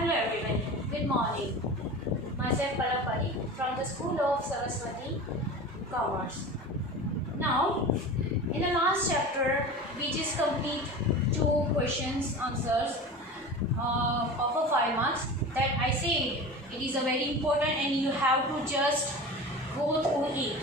Hello everyone, good morning. Myself Palapali from the School of Saraswati Commerce. Now, in the last chapter, we just complete 2 questions answers of a 5 marks that I say it is a very important and you have to just go through it.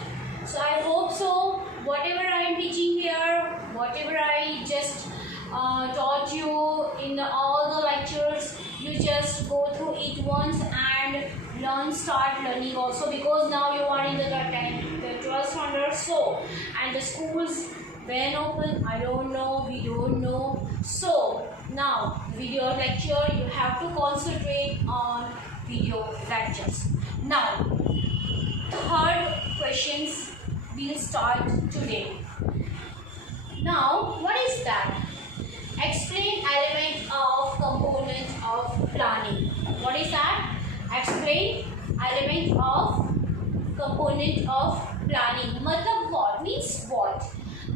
So I hope so. Whatever I am teaching here, whatever I just taught you in all the lectures, you just go through it once and start learning also, because now you are in the 10th, the 12th standard, so and the schools when open, I don't know, we don't know. So now video lecture, you have to concentrate on video lectures. Now third questions will start today. Now what is that? Explain element of component of planning. What is that? Explain element of component of planning. मतलब what means what?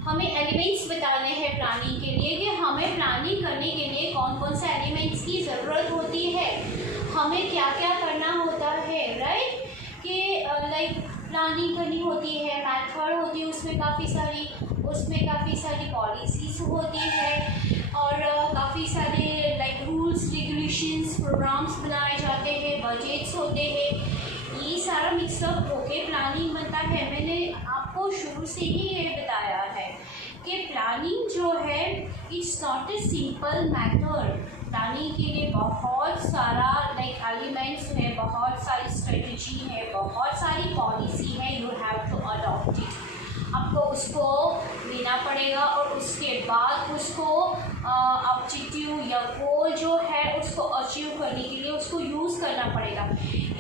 हमें elements बताने हैं planning के लिए कि हमें planning करने के लिए कौन कौन से एलिमेंट्स की ज़रूरत होती है, हमें क्या क्या करना होता है, राइट? कि लाइक प्लानिंग करनी होती है, मेथड होती है उसमें काफ़ी सारी पॉलिसीज़ होती है और काफ़ी सारे लाइक रूल्स रेगुलेशंस प्रोग्राम्स बनाए जाते हैं, बजट्स होते हैं, ये सारा मिक्सअप होके प्लानिंग बनता है। मैंने आपको शुरू से ही ये बताया है कि प्लानिंग जो है it's not a simple method. Planning के लिए बहुत सारा लाइक एलिमेंट्स है, बहुत सारी स्ट्रेटजी है, बहुत सारी पॉलिसी है, you have to adopt it. आपको उसको लेना पड़ेगा और उसके बाद उसको ऑब्जेक्टिव या गोल जो है उसको अचीव करने के लिए उसको यूज़ करना पड़ेगा।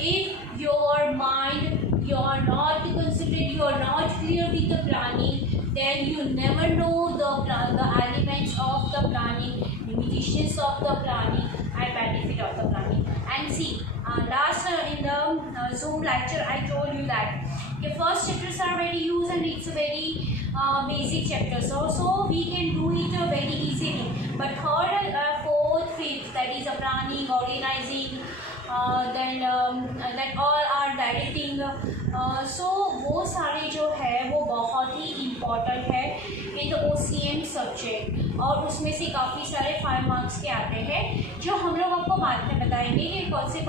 If your mind you are not considered, you are not clear with the planning, then you never know the elements of the planning, limitations of the planning and benefit of the planning. And see, last in the Zoom lecture I told you that the first chapters are very used and it's a very basic chapters, so we can do it very easily. But third, fourth, fifth, that is a planning, organizing, then that all are directing, so वो सारे जो है वो बहुत ही important है in the OCM subject, और उसमें से काफ़ी सारे 5 मार्क्स के आते हैं जो हम लोग आपको बाद में बताएंगे कि कौन से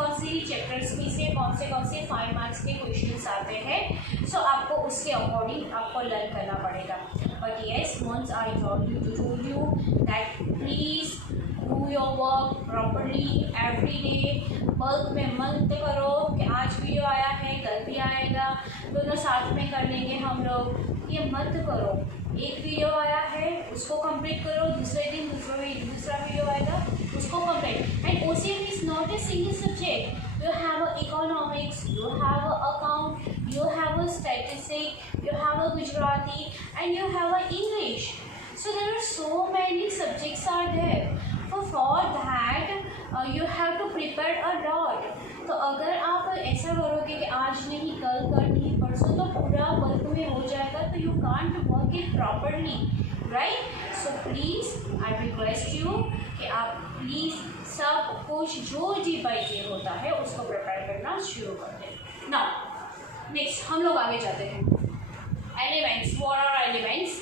चैप्टर्स में से कौन से 5 मार्क्स के क्वेश्चंस आते हैं। सो आपको उसके अकॉर्डिंग आपको लर्न करना पड़ेगा। But yes, once I told you that please do your work properly every day। Bulk में मत करो कि आज वीडियो आया है कल भी आएगा, दोनों साथ में कर लेंगे हम लोग, ये मत करो। एक वीडियो आया है उसको कंप्लीट करो, दूसरे दिन दूसरा वीडियो आएगा उसको complete. And OCM is not a single subject, you have economics, you have account, you have statistic, you have Gujarati and you have English. So there are so many subjects are there. For that you have to prepare a lot. तो अगर आप ऐसा करोगे कि आज नहीं कल नहीं परसों, तो पूरा बल्क में हो जाएगा, तो you can't work it properly, right? So please I request you कि आप प्लीज़ सब कुछ जो जी बाई जे होता है उसको प्रिपेयर करना शुरू कर दें। नाउ नेक्स्ट हम लोग आगे जाते हैं। Elements, what are elements?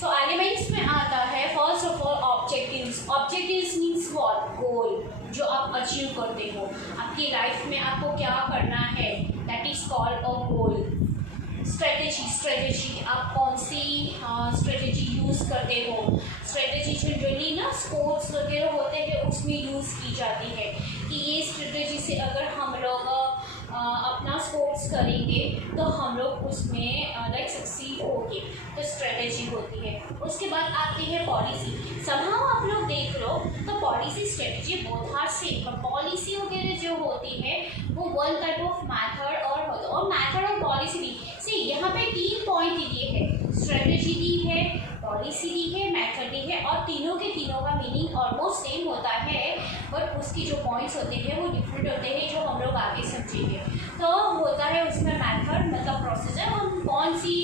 So elements में आता है first of all objectives. Objectives means what? Goal, जो आप अचीव करते हो आपकी लाइफ में, आपको क्या करना है, that is called a goal. Strategy, आप कौन सी स्ट्रेटेजी यूज़ करते हो। स्ट्रेटेजी जनरली ना स्पोर्ट्स वगैरह होते हैं उसमें यूज़ की जाती है कि ये स्ट्रेटेजी से अगर हम लोग अपना स्पोर्ट्स करेंगे तो हम लोग उसमें लाइक सक्सीड होंगे, तो स्ट्रेटेजी होती है। उसके बाद आती है पॉलिसी। समहाउ आप लोग देख लो तो policy strategy both are same, पर पॉलिसी वगैरह जो होती है वो वन टाइप ऑफ मैथड और मैथड और पॉलिसी भी सी यहाँ पे 3 पॉइंट दिए हैं, स्ट्रेटेजी दी है, पॉलिसी दी है, मेथड दी है, और तीनों के तीनों का मीनिंग ऑलमोस्ट सेम होता है, बट उसकी जो पॉइंट्स होते हैं वो डिफरेंट होते हैं, जो हम लोग आगे समझेंगे। तो होता है उसमें मेथड मतलब प्रोसीजर, हम कौन सी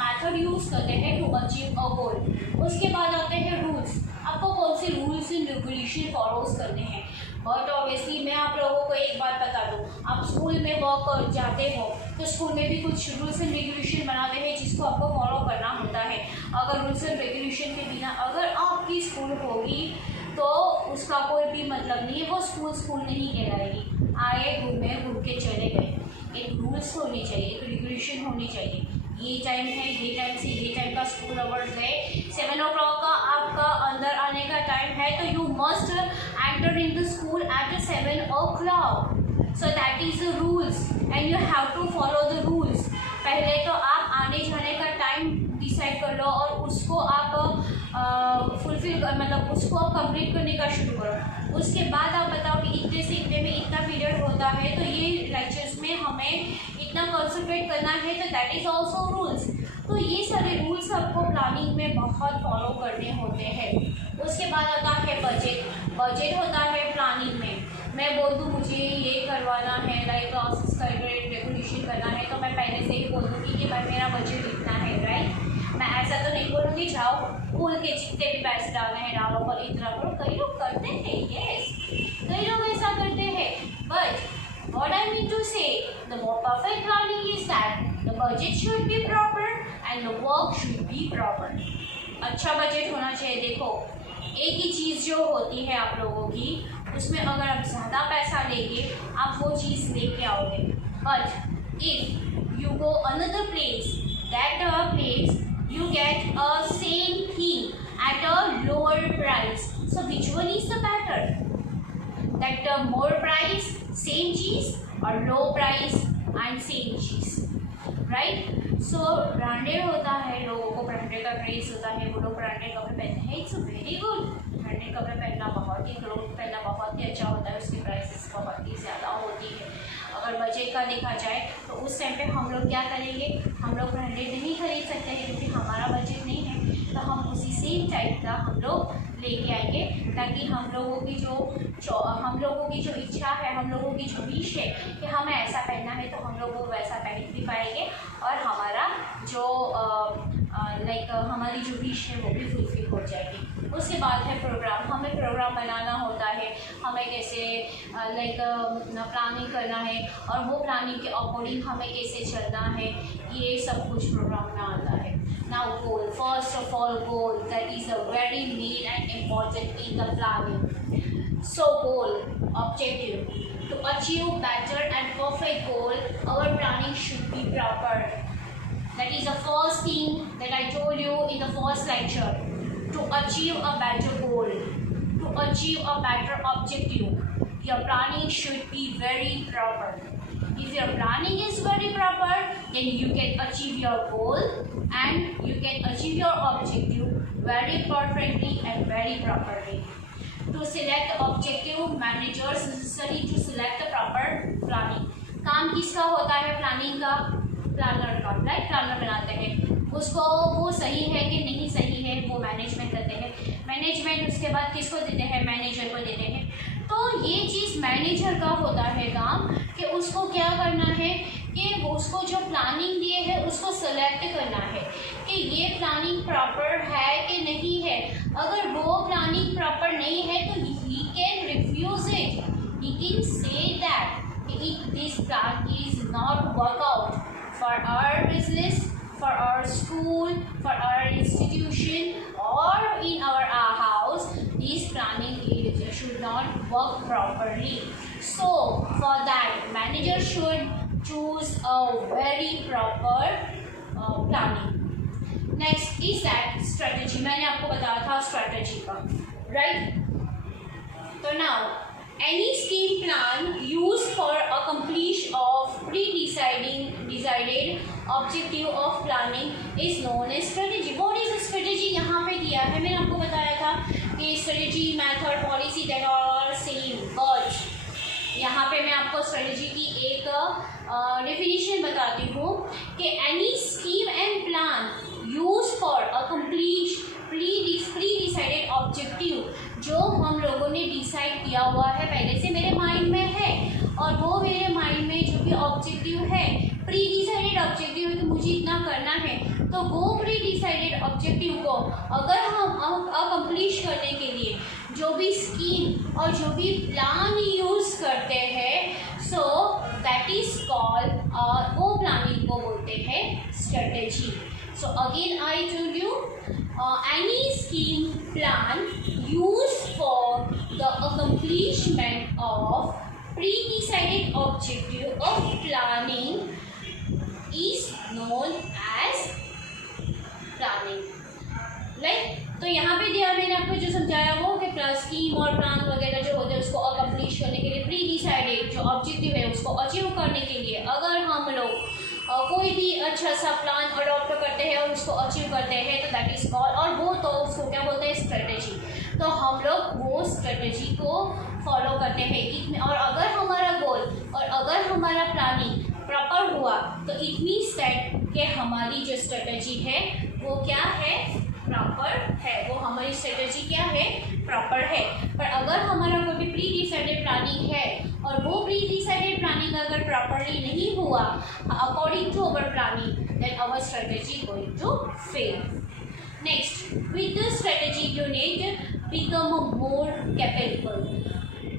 मेथड यूज़ करते हैं टू अचीव अ गोल। उसके बाद आते हैं रूल्स। अब आपको कौन से रूल्स एंड रेगुलेशन फॉलोज करने हैं। बट ऑब्वियसली मैं आप लोगों को एक बात बता दूँ, आप स्कूल में वर्क जाते हो तो स्कूल में भी कुछ रूल्स एंड रेगुलेशन बनाते हैं जिसको आपको फॉलो करना होता है। अगर रूल्स एंड रेगुलेशन के बिना अगर आपकी स्कूल होगी तो उसका कोई भी मतलब नहीं है, वो स्कूल नहीं कहलाएगी। आए घूम के चले गए। एक रूल्स होनी चाहिए, एक रेगुलेशन होनी चाहिए। ये टाइम है, ये टाइम से ये टाइम का स्कूल आवर्स है, 7 o'clock का आपका अंदर आने का टाइम है, तो you must enter in the school at 7 o'clock। So that is the rules and you have to follow the rules. पहले तो आप आने जाने का टाइम डिसाइड कर लो और उसको आप फुलफिल मतलब उसको आप कंप्लीट करने का शुरू करो। उसके बाद आप बताओ कि इतने से इतने में इतना पीरियड होता है तो ये लेक्चर्स में हमें इतना कंसंट्रेट करना है, तो दैट इज़ ऑल्सो रूल्स। तो ये सारे रूल्स आपको प्लानिंग में बहुत फॉलो करने होते हैं। उसके बाद आता है बजट। बजट होता है प्लानिंग में। मैं बोल दूँ मुझे ये करवाना है, लाइक क्लासेस का रेगुलेशन करना है, तो मैं पहले से ही बोल दूँगी कि भाई मेरा बजट इतना है, राइट। मैं ऐसा तो नहीं बोलूँगी जाओ स्कूल के जितने भी पैसे डालने हैं डालो पर इतना करो। कई लोग करते हैं, यस, कई लोग ऐसा करते हैं। But what I mean to say, the more perfect planning is that the budget should be proper and the work should be proper. अच्छा बजट होना चाहिए। देखो एक ही चीज़ जो होती है आप लोगों की, उसमें अगर आप ज़्यादा पैसा लेंगे आप वो चीज़ लेके आओगे। But if you go another place, that place you get a same thing at a lower price. So which one is the better? That more price, same cheese, or low price and same cheese, right? So branded होता है, लोगों को branded का craze होता है, वो लोग branded कपड़े पहनते हैं। इट्स वेरी गुड, ब्रांडेड कपड़े पहनना बहुत ही क्लोथ पहनना बहुत ही अच्छा होता है, उसकी प्राइसेस बहुत ही ज़्यादा होती है। अगर बजट का देखा जाए तो उस टाइम पे हम लोग क्या करेंगे, हम लोग ब्रांडेड नहीं खरीद सकते हैं क्योंकि हमारा बजट नहीं है, तो हम उसी सेम टाइप का हम लोग लेके आएंगे ताकि हम लोगों की जो इच्छा है, हम लोगों की जो विश है कि हमें ऐसा पहनना है, तो हम लोग वो वैसा पहन भी पाएंगे और हमारा जो हमारी जो विश है वो भी फुलफिल हो जाएगी। उसके बाद है प्रोग्राम। हमें प्रोग्राम बनाना होता है, हमें कैसे प्लानिंग करना है और वो प्लानिंग के अकॉर्डिंग हमें कैसे चलना है, ये सब कुछ प्रोग्राम में आता है। Now goal, first of all goal, that is a very main and important in the planning. So goal, objective. To achieve better and perfect goal, our planning should be proper. That is the first thing that I told you in the first lecture. To achieve a better goal, to achieve a better objective, your planning should be very proper. If your planning is very proper, then you can achieve your goal and you can achieve your objective very perfectly and very properly. To select the objective, managers necessary to select the proper planning. काम किसका होता है planning का? Planner का, right. Planner बनाते हैं, उसको वो सही है कि नहीं सही है वो मैनेजमेंट करते हैं। मैनेजमेंट उसके बाद किसको देते हैं? मैनेजर को देते हैं। तो ये चीज़ मैनेजर का होता है काम कि उसको क्या करना है कि उसको जो प्लानिंग दिए है उसको सेलेक्ट करना है कि ये प्लानिंग प्रॉपर है कि नहीं है। अगर वो प्लानिंग प्रॉपर नहीं है तो he can refuse it, he can say that this plan is not workout for our business, for our school, for our institution, or in our house. This planning should not work properly. So for that, manager should choose a very proper planning. Next is that strategy. मैंने आपको बताया था strategy का, right? So now any scheme plan used for accomplish of decided objective of planning is known as strategy. What is a strategy? यहाँ पे दिया है, मैंने आपको बताया था कि strategy, method, policy that are same words. यहाँ पे मैं आपको strategy की एक definition बताती हूँ कि any scheme and plan used for accomplish pre-decided objective, जो हम लोगों ने डिसाइड किया हुआ है पहले से मेरे माइंड में है और वो मेरे माइंड में जो भी ऑब्जेक्टिव है प्री डिसाइडेड ऑब्जेक्टिव है कि मुझे इतना करना है, तो वो प्री डिसाइडेड ऑब्जेक्टिव को अगर हम अकम्प्लिश करने के लिए जो भी स्कीम और जो भी प्लान यूज करते हैं, सो दैट इज कॉल्ड, वो प्लानिंग को बोलते हैं strategy. So again I told you, any scheme plan used for the accomplishment of pre-decided objective of planning is known as planning. Like, तो यहाँ पे दिया मैंने आपको जो समझाया वो कि स्कीम और प्लान वगैरह जो होते हैं उसको अकम्प्लिश करने के लिए, प्री डिसाइडेड जो ऑब्जेक्टिव है उसको अचीव करने के लिए अगर हम लोग कोई भी अच्छा सा प्लान अडॉप्ट करते हैं और उसको अचीव करते हैं तो दैट इज कॉल्ड, और वो तो उसको क्या बोलते हैं, स्ट्रेटेजी. तो हम लोग वो स्ट्रेटेजी को फॉलो करते हैं. और अगर हमारा गोल और अगर हमारा प्लानिंग प्रॉपर हुआ तो इट मीन्स दैट कि हमारी जो स्ट्रेटेजी है वो क्या है, प्रॉपर है. वो हमारी स्ट्रेटेजी क्या है, प्रॉपर है. पर अगर हमारा कोई भी प्री डिसाइडेड प्लानिंग है और वो प्री डिसाइडेड प्लानिंग अगर प्रॉपरली नहीं हुआ according to our planning, then our strategy going to fail. Next, with the strategy unit become more capable.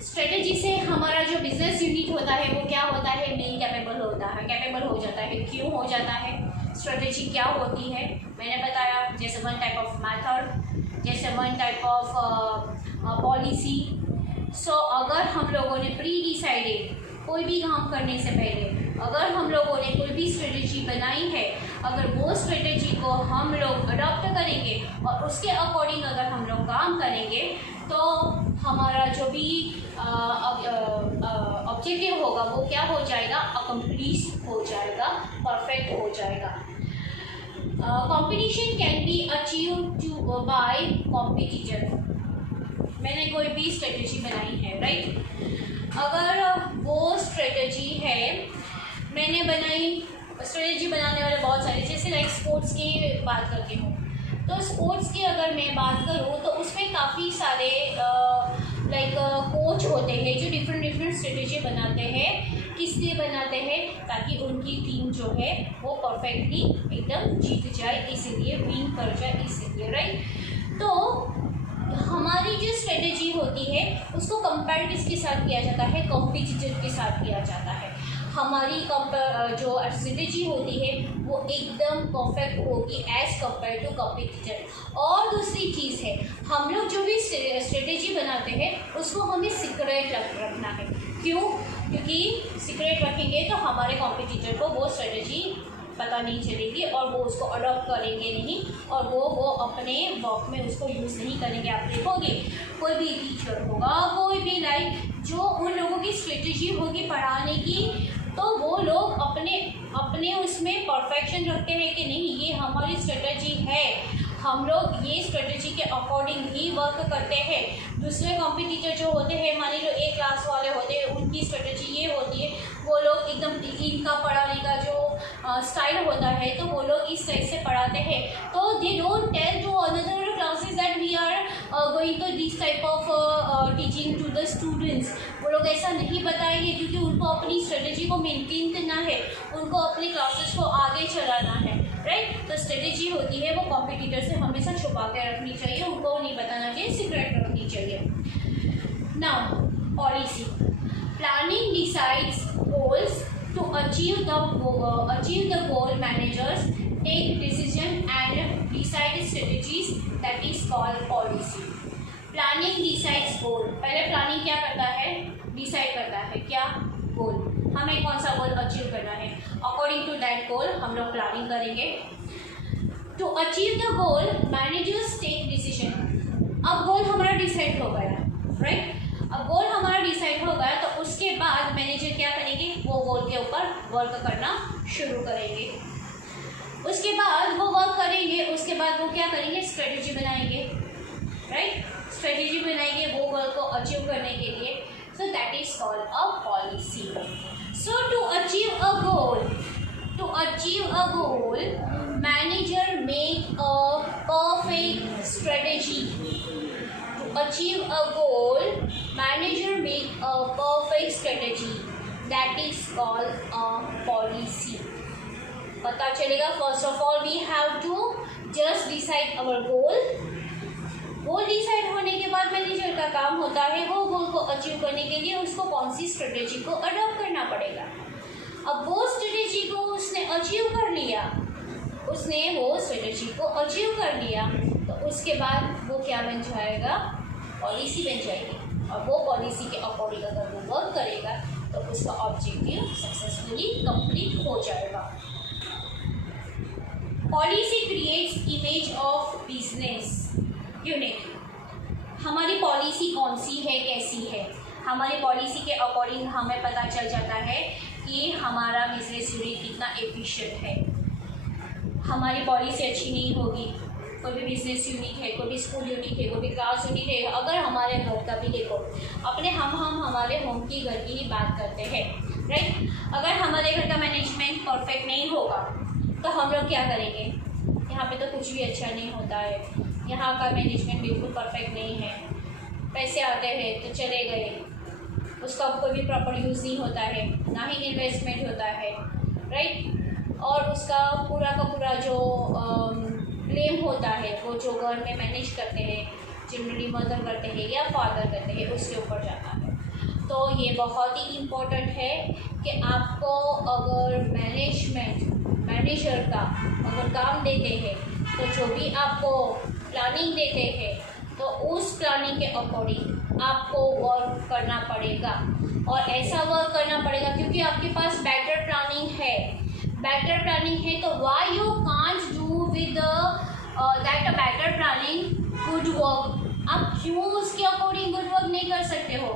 Strategy से हमारा जो बिजनेस यूनिट होता है वो क्या होता है, मेन कैपेबल होता है, कैपेबल हो जाता है. क्यों हो जाता है, स्ट्रेटेजी क्या होती है मैंने बताया, जैसे वन टाइप ऑफ मेथड, जैसे वन टाइप ऑफ पॉलिसी. सो अगर हम लोगों ने प्री डिसाइडेड कोई भी काम करने से पहले अगर हम लोगों ने कोई भी स्ट्रेटेजी बनाई है, अगर वो स्ट्रेटेजी को हम लोग अडॉप्ट करेंगे और उसके अकॉर्डिंग अगर हम लोग काम करेंगे तो हमारा जो भी ऑब्जेक्टिव होगा वो क्या हो जाएगा, अकम्प्लीट हो जाएगा, परफेक्ट हो जाएगा. Competition can be achieve by competitor. मैंने कोई भी स्ट्रेटेजी बनाई है, राइट. अगर वो स्ट्रेटेजी है मैंने बनाई, स्ट्रेटेजी बनाने वाले बहुत सारे, जैसे लाइक स्पोर्ट्स की बात करती हूँ तो स्पोर्ट्स की अगर मैं बात करूँ तो उसमें काफ़ी सारे लाइक कोच होते हैं जो डिफरेंट स्ट्रेटेजी बनाते हैं. किस लिए बनाते हैं, ताकि उनकी टीम जो है वो परफेक्टली एकदम जीत जाए, इसीलिए विन कर जाए, इसीलिए, राइट. तो हमारी जो स्ट्रेटेजी होती है उसको कंपेयर किसके साथ किया जाता है, कॉम्पिटिटर के साथ किया जाता है. हमारी जो स्ट्रेटेजी होती है वो एकदम परफेक्ट होगी एज कंपेयर टू कॉम्पिटिटर. और दूसरी चीज़ है, हम लोग जो भी स्ट्रेटेजी बनाते हैं उसको हमें सीक्रेट रखना है. क्यों, क्योंकि सीक्रेट रखेंगे तो हमारे कॉम्पिटिटर को वो स्ट्रेटेजी पता नहीं चलेगी और वो उसको अडॉप्ट करेंगे नहीं और वो अपने वर्क में उसको यूज़ नहीं करेंगे. आप देखोगे कोई भी टीचर होगा, कोई भी लाइक जो उन लोगों की स्ट्रेटेजी होगी पढ़ाने की, तो वो लोग अपने उसमें परफेक्शन रखते हैं कि नहीं ये हमारी स्ट्रेटेजी है, हम लोग ये स्ट्रेटेजी के अकॉर्डिंग ही वर्क करते हैं. दूसरे कॉम्पिटिटर जो होते हैं, मान लो ए क्लास वाले होते हैं, उनकी स्ट्रेटेजी ये होती है, वो लोग एकदम इनका पढ़ाने का जो स्टाइल होता है तो वो लोग इस टाइप से पढ़ाते हैं. तो they don't tell to another classes that we are going to this type of teaching to the students. वो लोग ऐसा नहीं बताएंगे क्योंकि उनको अपनी स्ट्रेटेजी को मेंटेन करना है, उनको अपनी क्लासेस को आगे चलाना है, राइट. तो स्ट्रेटेजी होती है वो कॉम्पिटिटर से हमेशा छुपा के रखनी चाहिए, उनको नहीं बताना चाहिए, सीक्रेट रखनी चाहिए. Now policy, planning decides goals. To achieve the goal, managers take decision and decide strategies, that is called policy. Planning decides goal. पहले प्लानिंग क्या करता है, डिसाइड करता है क्या, गोल, हमें कौन सा गोल अचीव करना है. अकॉर्डिंग टू दैट गोल हम लोग प्लानिंग करेंगे. To achieve the goal managers take decision. अब गोल हमारा डिसाइड हो गया, राइट. अब गोल हमारा डिसाइड हो गया तो उसके बाद मैनेजर क्या करेंगे, वो गोल के ऊपर वर्क करना शुरू करेंगे. उसके बाद वो वर्क करेंगे, उसके बाद वो क्या करेंगे, स्ट्रेटेजी बनाएंगे, राइट. स्ट्रेटेजी बनाएंगे वो गोल को अचीव करने के लिए. So that is called a policy. So to achieve a goal manager make a perfect strategy. Achieve a goal, manager make a perfect strategy, that is called a policy. पता चलेगा। First of all we have to just decide our goal. Goal decide होने के बाद manager का काम होता है वो गोल को अचीव करने के लिए उसको कौन सी स्ट्रेटेजी को अडॉप्ट करना पड़ेगा। अब वो स्ट्रेटेजी को उसने अचीव कर लिया, उसने वो स्ट्रेटेजी को अचीव कर लिया, तो उसके बाद वो क्या बन जाएगा, पॉलिसी बन जाएगी। और वो पॉलिसी के अकॉर्डिंग अगर वो वर्क करेगा तो उसका ऑब्जेक्टिव सक्सेसफुली कंप्लीट हो जाएगा। Policy creates image of business unit. हमारी पॉलिसी कौन सी है, कैसी है, हमारी पॉलिसी के अकॉर्डिंग हमें पता चल जाता है कि हमारा बिजनेस यूनिट कितना एफिशिएंट है। हमारी पॉलिसी अच्छी नहीं होगी, कोई भी बिजनेस यूनिट है, कोई भी स्कूल यूनिट है, कोई भी क्लास यूनिट है, अगर हमारे घर का भी देखो, अपने हम हमारे होम की घर की ही बात करते हैं, राइट। अगर हमारे घर का मैनेजमेंट परफेक्ट नहीं होगा तो हम लोग क्या करेंगे, यहाँ पे तो कुछ भी अच्छा नहीं होता है, यहाँ का मैनेजमेंट बिल्कुल परफेक्ट नहीं है, पैसे आते हैं तो चले गए, उसका कोई भी प्रॉपर यूज़ नहीं होता है, ना ही इन्वेस्टमेंट होता है, राइट। और उसका पूरा का पूरा जो ब्लेम होता है वो जो घर में मैनेज करते हैं, जनरली मदर करते हैं या फादर करते हैं, उसके ऊपर जाता है। तो ये बहुत ही इम्पोर्टेंट है कि आपको अगर मैनेजर का अगर काम देते हैं तो जो भी आपको प्लानिंग देते हैं तो उस प्लानिंग के अकॉर्डिंग आपको वर्क करना पड़ेगा। और ऐसा वर्क करना पड़ेगा क्योंकि आपके पास बेटर प्लानिंग है तो why you can't do with that better planning good work. आप क्यों उसके अकॉर्डिंग गुड वर्क नहीं कर सकते हो,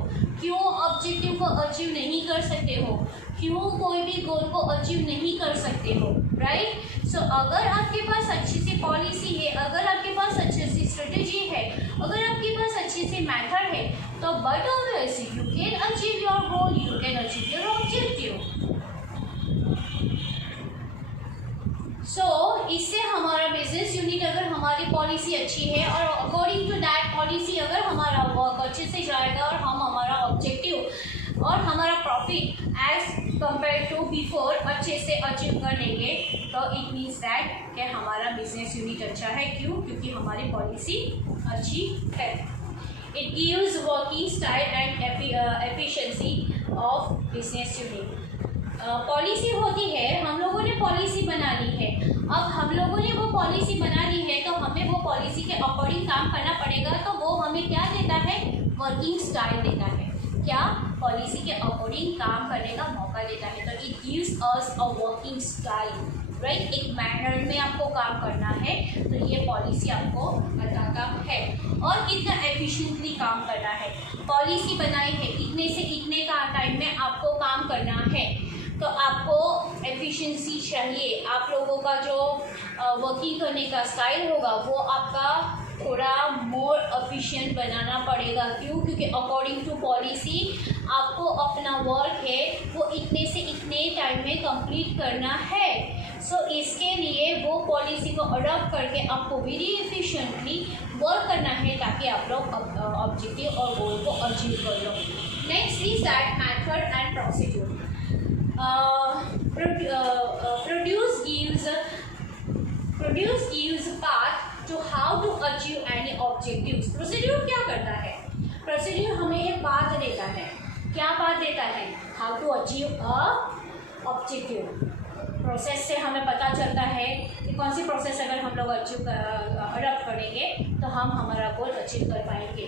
क्यों ऑब्जेक्टिव को अचीव नहीं कर सकते हो, क्यों कोई भी गोल को अचीव नहीं कर सकते हो, राइट। सो अगर आपके पास अच्छी सी पॉलिसी है, अगर आपके पास अच्छी सी स्ट्रेटेजी है, अगर आपके पास अच्छी सी मेथड है तो but always you can achieve your goal, you can achieve your objective. So इससे हमारा बिजनेस यूनिट अगर हमारी पॉलिसी अच्छी है और अकॉर्डिंग टू दैट पॉलिसी अगर हमारा वर्क अच्छे से जाएगा और हम हमारा ऑब्जेक्टिव और हमारा profit as compare to before अच्छे से अचीव कर लेंगे तो इट मीन्स दैट कि हमारा बिजनेस यूनिट अच्छा है। क्यों? क्योंकि हमारी पॉलिसी अच्छी है। It gives working style and efficiency of business unit. Policy होती है, हम लोगों ने पॉलिसी बना ली है, अब हम लोगों ने वो पॉलिसी बना ली है तो हमें वो पॉलिसी के अकॉर्डिंग काम करना पड़ेगा। तो वो हमें क्या देता है, वर्किंग स्टाइल देता है, क्या पॉलिसी के अकॉर्डिंग काम करने का मौका देता है। तो it gives us a working style, right. एक मैनर में आपको काम करना है तो ये पॉलिसी आपको बताता है। और कितना एफिशिएंटली काम करना है, पॉलिसी बनाई है इतने से इतने का टाइम में आपको काम करना है तो आपको एफिशिएंसी चाहिए। आप लोगों का जो वर्किंग करने का स्टाइल होगा वो आपका थोड़ा मोर एफिशिएंट बनाना पड़ेगा। क्यों? क्योंकि अकॉर्डिंग टू पॉलिसी आपको अपना वर्क है वो इतने से इतने टाइम में कंप्लीट करना है। सो इसके लिए वो पॉलिसी को अडॉप्ट करके आपको वेरी एफिशिएंटली वर्क करना है ताकि आप लोग ऑब्जेक्टिव और गोल को अचीव कर लो। Next is that method and procedure. Produce gives path to how to achieve any objectives. Procedure क्या करता है? Procedure हमें एक path देता है। क्या path देता है? How to achieve a objective. Process से हमें पता चलता है कि कौन सी प्रोसेस अगर हम लोग अडॉप्ट करेंगे तो हम हमारा गोल अचीव कर पाएंगे।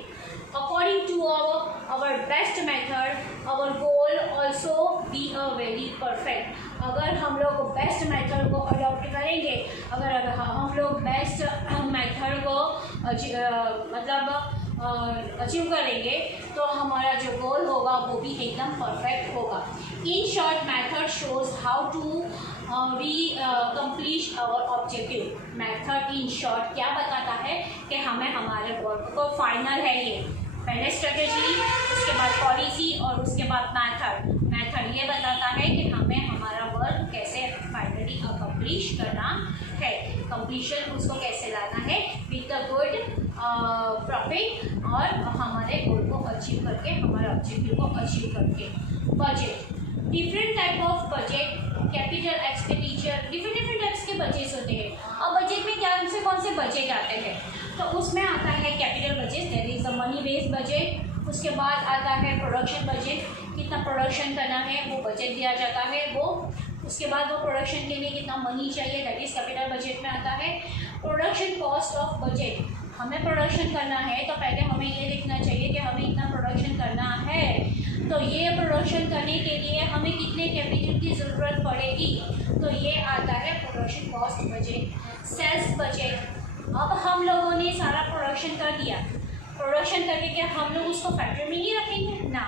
According to our best method our goal also be a very perfect. अगर हम लोग बेस्ट मेथड को अडॉप्ट करेंगे, अगर हम लोग बेस्ट मेथड को अचीव करेंगे तो हमारा जो गोल होगा वो भी एकदम परफेक्ट होगा। In short method shows how to complete our objective. Method in short क्या बताता है कि हमें हमारे वर्क को फाइनल है, ये पहले स्ट्रेटेजी, उसके बाद पॉलिसी और उसके बाद मेथड ये बताता है कि हमें हमारा वर्क कैसे फाइनली अकम्प्लिश करना है, कंप्लीशन उसको कैसे लाना है विद द गुड प्रॉफिट और हमारे गोल को अचीव करके, हमारे ऑब्जेक्टिव को अचीव करके। Different type of budget, capital expenditure, different types के बजट होते हैं। और बजट में कौन से बजट आते हैं, तो उसमें आता है capital budget, that is the money based budget. उसके बाद आता है प्रोडक्शन बजट, कितना प्रोडक्शन करना है वो बजट दिया जाता है वो। उसके बाद वो प्रोडक्शन के लिए कितना मनी चाहिए, दैट इज कैपिटल बजट में आता है। प्रोडक्शन कॉस्ट ऑफ बजट, हमें प्रोडक्शन करना है तो पहले हमें ये देखना चाहिए कि हमें इतना प्रोडक्शन करना है, तो ये प्रोडक्शन करने के लिए हमें कितने कैपिटल की ज़रूरत पड़ेगी, तो ये आता है production cost budget. Sales budget, अब हम लोगों ने सारा प्रोडक्शन कर दिया, प्रोडक्शन करके क्या हम लोग उसको फैक्ट्री में ही रखेंगे ना,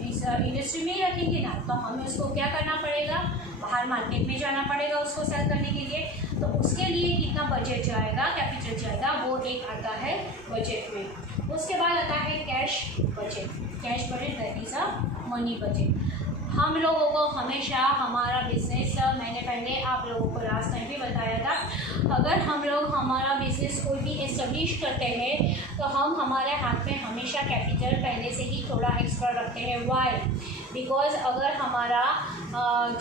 इस इंडस्ट्री में ही रखेंगे ना, तो हमें उसको क्या करना पड़ेगा, बाहर मार्केट में जाना पड़ेगा उसको सेल करने के लिए। तो उसके लिए कितना बजट जाएगा, कैपिटल जाएगा, वो एक आता है बजट में। उसके बाद आता है cash budget, cash budget that is a money budget. हम लोगों को हमेशा हमारा बिजनेस, मैंने पहले आप लोगों को लास्ट टाइम भी बताया था, अगर हम लोग हमारा बिजनेस कोई भी एस्टेब्लिश करते हैं तो हम हमारे हाथ में हमेशा कैपिटल पहले से ही थोड़ा एक्स्ट्रा रखते हैं। वाई? बिकॉज अगर हमारा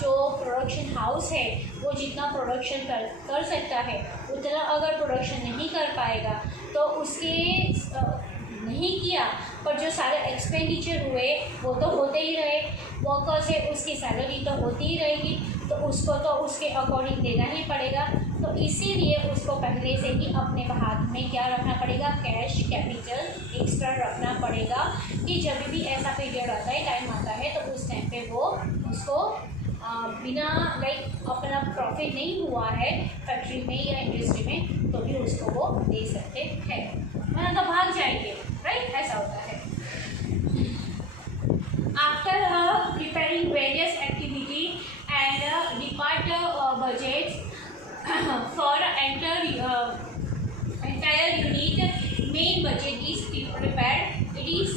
जो प्रोडक्शन हाउस है वो जितना प्रोडक्शन कर सकता है उतना अगर प्रोडक्शन नहीं कर पाएगा तो उसके नहीं किया पर जो सारे एक्सपेंडिचर हुए वो तो होते ही रहे, वर्कर्स है उसकी सैलरी तो होती ही रहेगी, तो उसको तो उसके अकॉर्डिंग देना ही पड़ेगा। तो इसीलिए उसको पहले से ही अपने हाथ में क्या रखना पड़ेगा, कैश कैपिटल एक्स्ट्रा रखना पड़ेगा, कि जब भी ऐसा पीरियड आता है, टाइम आता है, तो उस टाइम पे वो उसको बिना अपना प्रॉफिट नहीं हुआ है फैक्ट्री में या इंडस्ट्री में तो भी उसको वो दे सकते हैं, वरना तो भाग जाएंगे, राइट? ऐसा होता है। After preparing various activity and depart budget for entire unit, main budget is prepared, it is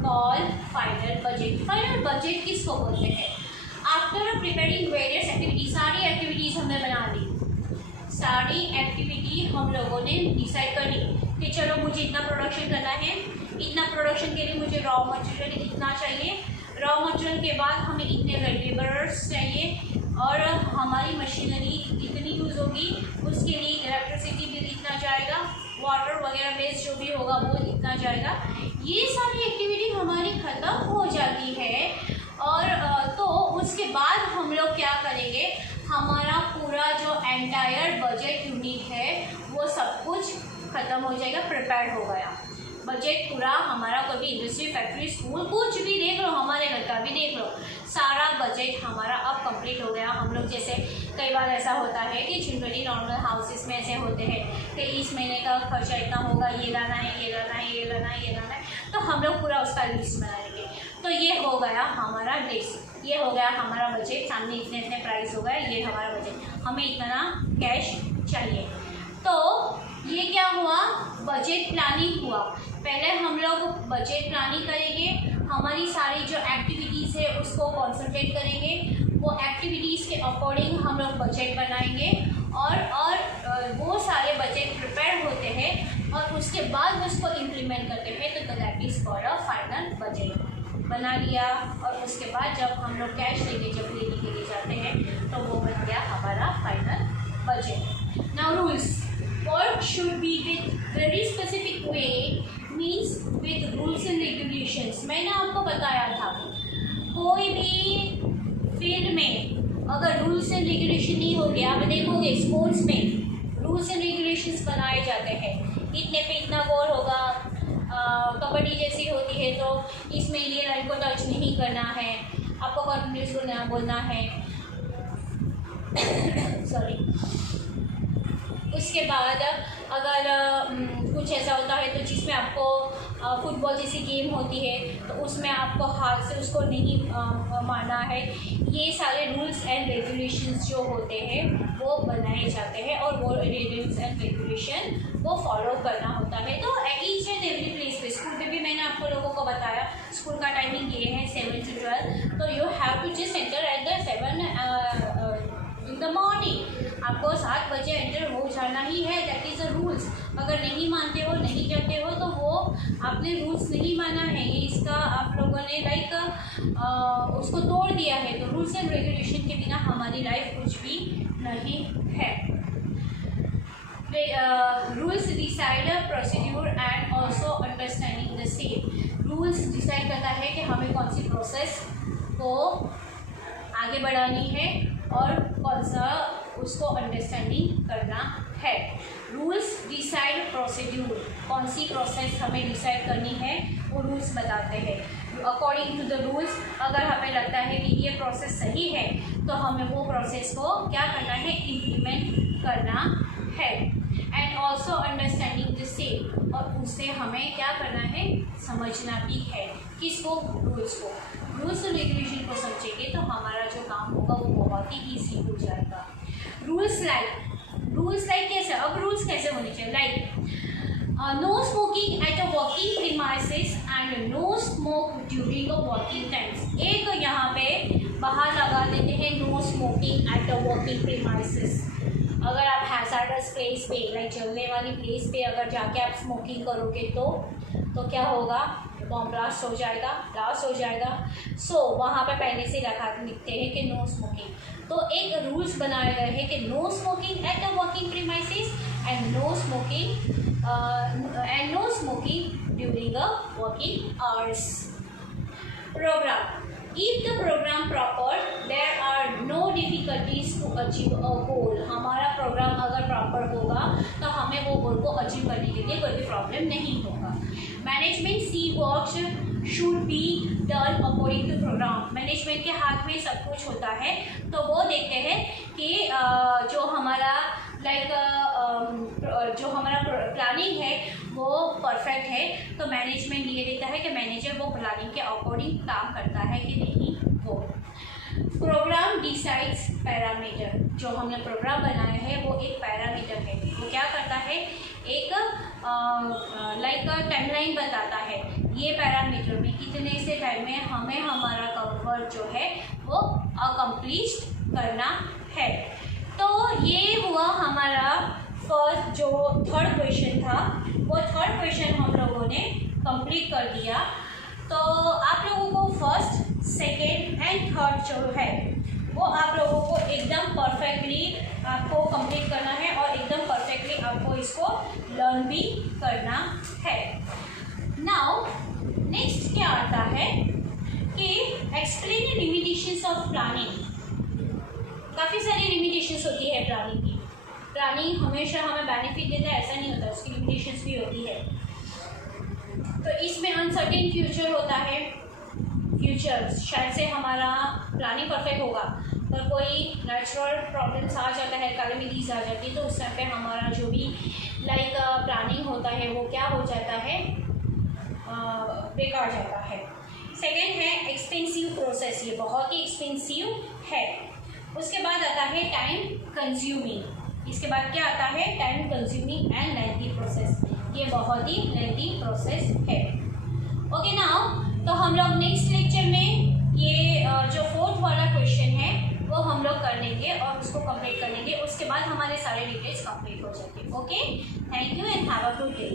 called final budget. Final budget किसको बोलते हैं? आफ्टर प्रिपेयरिंग वेरियस एक्टिविटी, सारी एक्टिविटीज़ हमने बना ली, सारी एक्टिविटी हम लोगों ने डिसाइड कर ली कि चलो मुझे इतना प्रोडक्शन करना है, इतना प्रोडक्शन के लिए मुझे रॉ मटेरियल इतना चाहिए, रॉ मटेरियल के बाद हमें इतने लेबरर्स चाहिए और हमारी मशीनरी इतनी यूज़ होगी, उसके लिए इलेक्ट्रिसिटी बिल इतना जाएगा, वाटर वगैरह वेस्ट जो भी होगा वो इतना जाएगा। ये सारी एक्टिविटी हमारी ख़त्म हो जाती है और तो उसके बाद हम लोग क्या करेंगे, हमारा पूरा जो एंटायर बजट यूनिट है वो सब कुछ ख़त्म हो जाएगा, प्रिपेयर्ड हो गया बजट पूरा हमारा। कोई भी इंडस्ट्री, फैक्ट्री, स्कूल, कुछ भी देख लो, हमारे घर का भी देख लो, सारा बजट हमारा अब कंप्लीट हो गया। हम लोग जैसे कई बार ऐसा होता है कि जनरली नॉर्मल हाउसेस में ऐसे होते हैं कि इस महीने का खर्चा इतना होगा, ये लाना है, ये लाना है, ये लाना है, ये लाना है, तो हम लोग पूरा उसका लिस्ट बना लेंगे। तो ये हो गया हमारा लिस्ट, ये हो गया हमारा बजट, सामने इतने इतने प्राइस हो गए, ये हमारा बजट, हमें इतना कैश चाहिए। तो ये क्या हुआ, बजट प्लानिंग हुआ। पहले हम लोग बजट प्लानिंग करेंगे, हमारी सारी जो एक्टिविटीज़ है उसको कॉन्सेंट्रेट करेंगे, वो एक्टिविटीज़ के अकॉर्डिंग हम लोग बजट बनाएंगे और वो सारे बजट प्रिपेयर होते हैं और उसके बाद उसको इम्प्लीमेंट करते हैं, तो that is called a final budget. बना लिया और उसके बाद जब हम लोग कैश लेके जब लेने के लिए जाते हैं तो वो बन गया हमारा final budget. Now rules, work should be with very specific way, means with rules and regulations. मैंने आपको बताया था कोई भी फील्ड में अगर रूल्स एंड रेगुलेशन नहीं होंगे, आप देखोगे स्पोर्ट्स में रूल्स एंड रेगुलेशंस बनाए जाते हैं, इतने पे इतना गोल होगा, कबड्डी जैसी होती है तो इसमें ये लाइन को टच नहीं करना है, आपको कंटिन्यूस बोलना है सॉरी। उसके बाद अगर कुछ ऐसा होता है तो जिसमें आपको फुटबॉल जैसी गेम होती है तो उसमें आपको हाथ से उसको नहीं मारना है, ये सारे रूल्स एंड रेगुलेशंस जो होते हैं वो बनाए जाते हैं और वो रूल्स एंड रेगुलेशन वो फॉलो करना होता है। तो ईच एंड एवरी प्लेस पे, स्कूल पे भी मैंने आपको लोगों को बताया, स्कूल का टाइमिंग ये है 7 to 12, तो you have to just enter at the 7 in the morning, आपको 7 बजे एंटर हो जाना ही है, दैट इज़ द रूल्स। अगर नहीं मानते हो, नहीं जाते हो तो वो आपने रूल्स नहीं माना है, ये इसका आप लोगों ने उसको तोड़ दिया है, तो रूल्स एंड रेगुलेशन के बिना हमारी लाइफ कुछ भी नहीं है। Rules decide procedure and also understanding the same. Rules decide करता है कि हमें कौन सी प्रोसेस को आगे बढ़ानी है और कौन सा उसको अंडरस्टैंडिंग करना है। रूल्स डिसाइड प्रोसीड्यूर, कौन सी प्रोसेस हमें डिसाइड करनी है वो रूल्स बताते हैं। अकॉर्डिंग टू द रूल्स, अगर हमें लगता है कि ये प्रोसेस सही है तो हमें वो प्रोसेस को क्या करना है, इम्प्लीमेंट करना है। And also understanding the same, और उससे हमें क्या करना है, समझना भी है। किसको, रूल्स को। रूल्स और रेगुलेशन को समझेंगे तो हमारा जो काम होगा वो बहुत ही ईजी हो जाएगा। रूल्स लाइक कैसे, अब रूल्स कैसे होने चाहिए, like no smoking at a working premises and no smoke during a working times. एक यहाँ पे बाहर लगा देते हैं no smoking at a working premises. अगर आप हैजार्डस प्लेस पे, लाइक जलने वाली प्लेस पे अगर जाके आप स्मोकिंग करोगे तो क्या होगा, बॉम्ब ब्लास्ट हो जाएगा। सो वहाँ पे पहले से लिखते हैं कि नो स्मोकिंग। तो एक रूल्स बनाए गए हैं कि no smoking at a working premises and no smoking during a working hours. Program, if the program proper there are no difficulties to achieve a goal। हमारा प्रोग्राम अगर प्रॉपर होगा तो हमें वो गोल को अचीव करने के लिए कोई भी प्रॉब्लम नहीं होगा। Management see work should be done according to program. Management के हाथ में सब कुछ होता है, तो वो देखते हैं कि जो हमारा जो हमारा प्लानिंग है वो परफेक्ट है, तो मैनेजमेंट ये देखता है कि मैनेजर वो प्लानिंग के अकॉर्डिंग काम करता है कि नहीं। वो प्रोग्राम डिसाइड्स पैरामीटर, जो हमने प्रोग्राम बनाया है वो एक पैरामीटर है। वो क्या करता है, एक टाइमलाइन बताता है, ये पैरामीटर में इतने से टाइम में हमें हमारा वर्क जो है वो अकम्प्लीश करना है। तो ये हुआ हमारा फर्स्ट, जो थर्ड क्वेश्चन था वो थर्ड क्वेश्चन हम लोगों ने कंप्लीट कर दिया। तो आप लोगों को फर्स्ट, सेकेंड एंड थर्ड जो है वो आप लोगों को एकदम परफेक्टली आपको कंप्लीट करना है और एकदम परफेक्टली आपको इसको लर्न भी करना है। नाउ नेक्स्ट क्या आता है कि एक्सप्लेन लिमिटेशंस ऑफ प्लानिंग। काफ़ी सारी लिमिटेशंस होती है प्लानिंग की। प्लानिंग हमेशा हमें बेनिफिट देता है ऐसा नहीं होता, उसकी लिमिटेशंस भी होती है। तो इसमें अनसर्टेन फ्यूचर होता है। फ्यूचर शायद से हमारा प्लानिंग परफेक्ट होगा पर कोई नेचुरल प्रॉब्लम्स आ जाता है, कैलेमिटीज आ जाती है, तो उस टाइम पे हमारा जो भी प्लानिंग होता है वो क्या हो जाता है, बेकार जाता है। सेकेंड है एक्सपेंसिव प्रोसेस, ये बहुत ही एक्सपेंसिव है। उसके बाद आता है टाइम कंज्यूमिंग। इसके बाद क्या आता है, time consuming and lengthy process. ये बहुत ही लेंथी प्रोसेस है। ओके नाउ, तो हम लोग नेक्स्ट लेक्चर में ये जो फोर्थ वाला क्वेश्चन है वो हम लोग कर लेंगे और उसको कंप्लीट कर लेंगे। उसके बाद हमारे सारे डिटेल्स कंप्लीट हो जाएंगे। Okay, thank you and have a good day.